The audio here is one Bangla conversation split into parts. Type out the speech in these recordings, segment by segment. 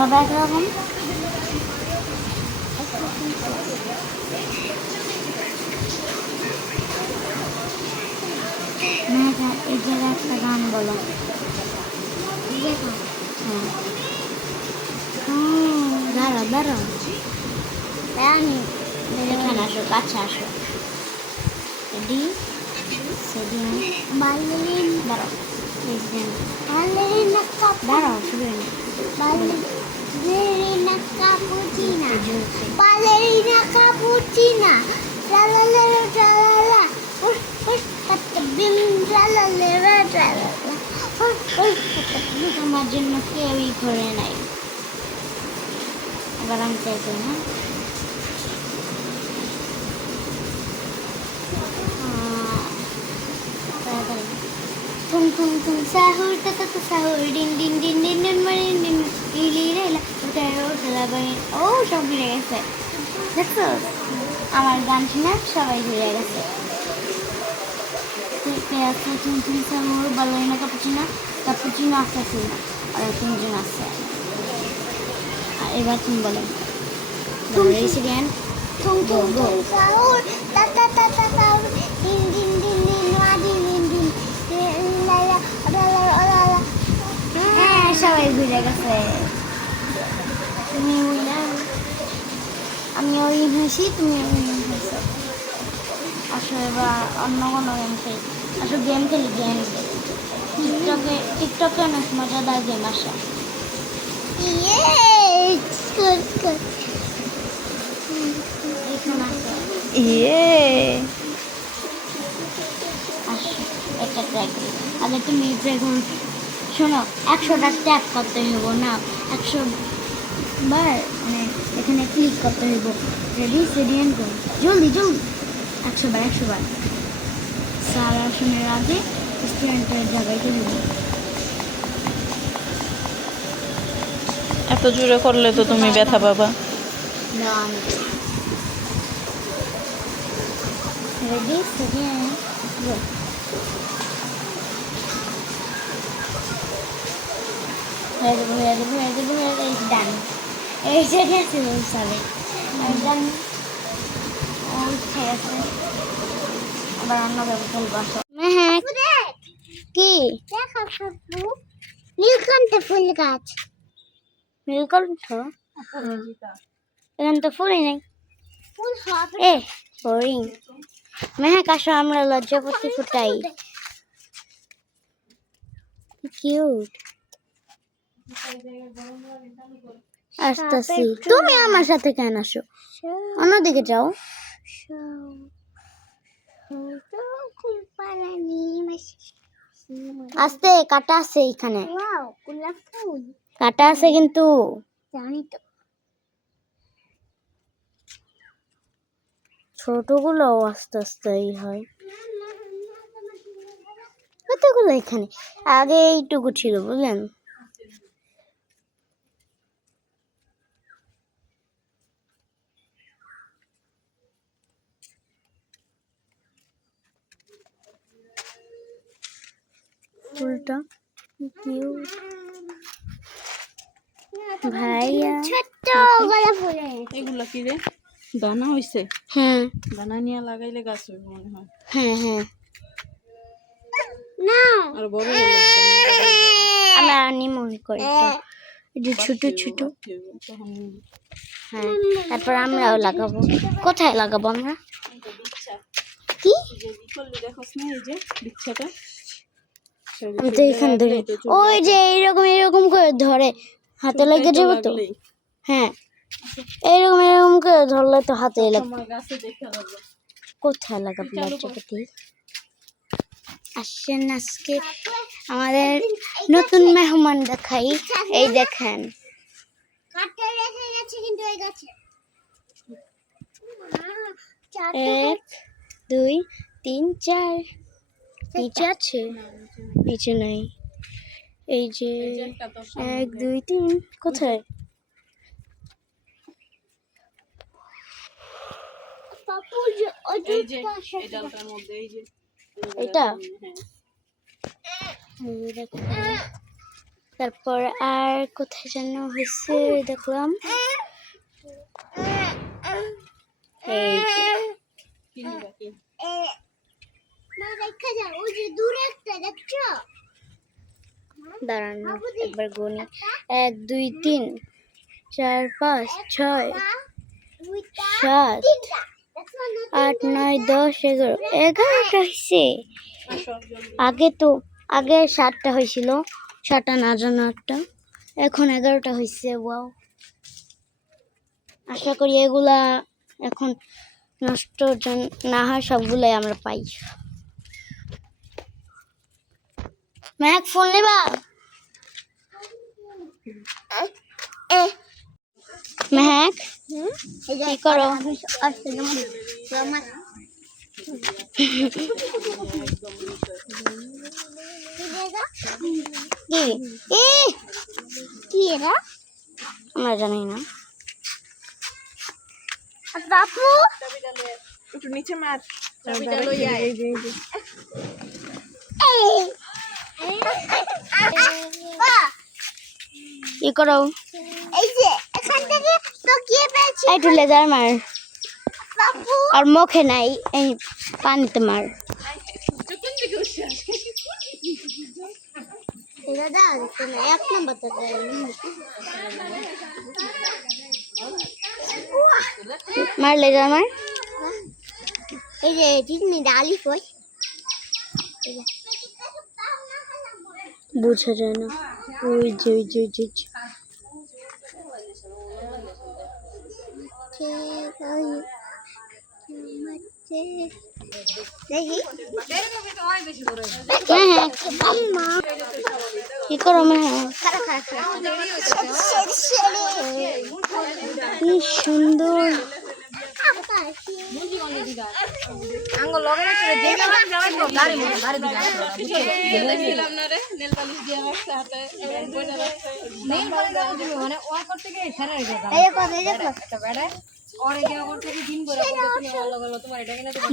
সব একরকম। মেয়েটা এই জায়গায় একটা গান বলো। দাঁড়াও দাঁড়াও, এখানে আসো, কাছে আসো। রেডি সেদিন বালেরিন, দাঁড়াও বালেরিনা কাপ, দাঁড়াও শুরু বালেরিনা কাপুচিনা, বালেরিনা কাপুচিনা, লা লা লা লা লা লা, উস উস বিম লা লা লা লা লা, তোমার জন্য কেউই ঘরে নাই। এবার আমি চাইছি না, tum tum tum sahur tata tu sahur din din din din din marin din lili lela utaro utalabain ও সব ভুলে গেছে। দেখছো আমার গান শুনে সবাই ভুলে গেছে। tum tum sahur ballerina cappuccino cappuccino assassino আর তিনজন আছে। এবার তুমি বলো রেসি গান tum tum tum sahur tata tata sahur din din din din din din din সবাই ঘুরে গেছে। তুমি আমি ওই হয়েছি, তুমি হয়েছো। আসলে এবার অন্য কোনো গেম খেলি, আসলে গেম খেলি, গেম টিকটকে অনেক মজাদার গেম আসে। এখানে আছে আসো, এটা ট্রাই করি। আগে তুমি ট্রাই করো। শোনো 100টা ট্যাপ করতে হইব না, 100 বার মানে এখানে ক্লিক করতে হইব। রেডি সেডি এন্ড গো, জলদি জলদি 100 বার 100 বার। স্যার আসনের আগে স্টুডেন্টের জায়গায় চলে যাব। এত জোরে করলে তো তুমি ব্যথা পাবা। না ready steady and go. Done. এই যে গেছে সবে একদম ঠিক আছে। আবার অন্য গেম খেলবো। হ্যাঁ কি দেখো সবু নীলকণ্ঠ ফুল গাছ, নীলকণ্ঠ এখানে তো ফুলই নাই। ফুল হবে এ বোরিং। মেহা কাশো আমরা লজ্জাপতি ফুটাই। কিউট আসতেছি, তুমি আমার সাথে কেন আসো? অন্যদিকে যাও। আস্তে কাটা আছে এখানে, কাটা আছে কিন্তু জানি তো। ছোটগুলো আস্তে আস্তেই হয়, কতগুলো এখানে। আগে এইটুকু ছিল বুঝলেন। ফুলটা কিউট ভাইয়া, ছোট গোলাপ ফুল। এগুলো কি রে, দানা হইছে? হ্যাঁ দানা নিয়ে লাগাইলে গাছ হইব মনে হয়। হ্যাঁ হ্যাঁ না আর বড় হলে আমরা নিমন করি এটা ছোট ছোট। হ্যাঁ তারপর আমরাও লাগাবো। কোথায় লাগাবো আমরা? কি দেখোস না এই যে বিচ্ছাটা, আমি তো এখান ধরে ওই যে এইরকম এরকম করে ধরে হাতে লেগে যাবো তো। হ্যাঁ এরকম এরকম করে ধরলে তো হাতে লাগবে। কোথায় লাগাবো লজ্জাপতি? আসেন আজকে আমাদের নতুন মেহমান দেখাই। এই দেখেন 1 2 3 4 নিচে আছে, নিচে নাই। এই যে 1 2 3 কোথায়? এটা তারপর আর কোথায় যেন হয়েছে দেখলাম, এই দাঁড়ান একবার গুনি, 1 2 3 4 5 6 7 8 9 10 11 11টা হয়েছে। আগে 7টা হয়েছিল, 7টা না জানো একটা, এখন 11টা হয়েছে। ওয়াও, আশা করি এগুলা এখন নষ্ট না হয়, সবগুলাই আমরা পাই। ম্যাক ফোন নেবা? ম্যাক কি করো? কি এরা আমরা জানি না। বাপু একটু নিচে মার। কি করো? এই যে এখান থেকে তো কি পেয়েছি, একটু লেজার মার বাপু, আর মুখে নাই, এই পানিতে মার। দাদা এক নাম্বার মার, লেজার মার। এই যে জিতনি ডালি কই বুঝা যায় না, ওই যে দেখি হ্যাঁ কি করো? কি সুন্দর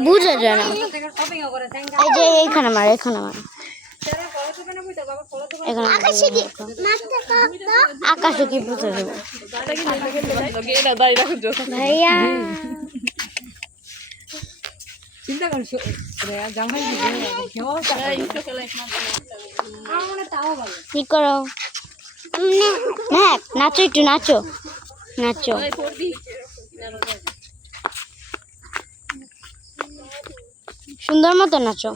বুঝা যায় না। এই যে এইখানে মার, এখানে মার, আকাশে কি বুঝে দেবো ভাইয়া? কি করো? নাচো, একটু নাচো, নাচো, সুন্দর মতো নাচো।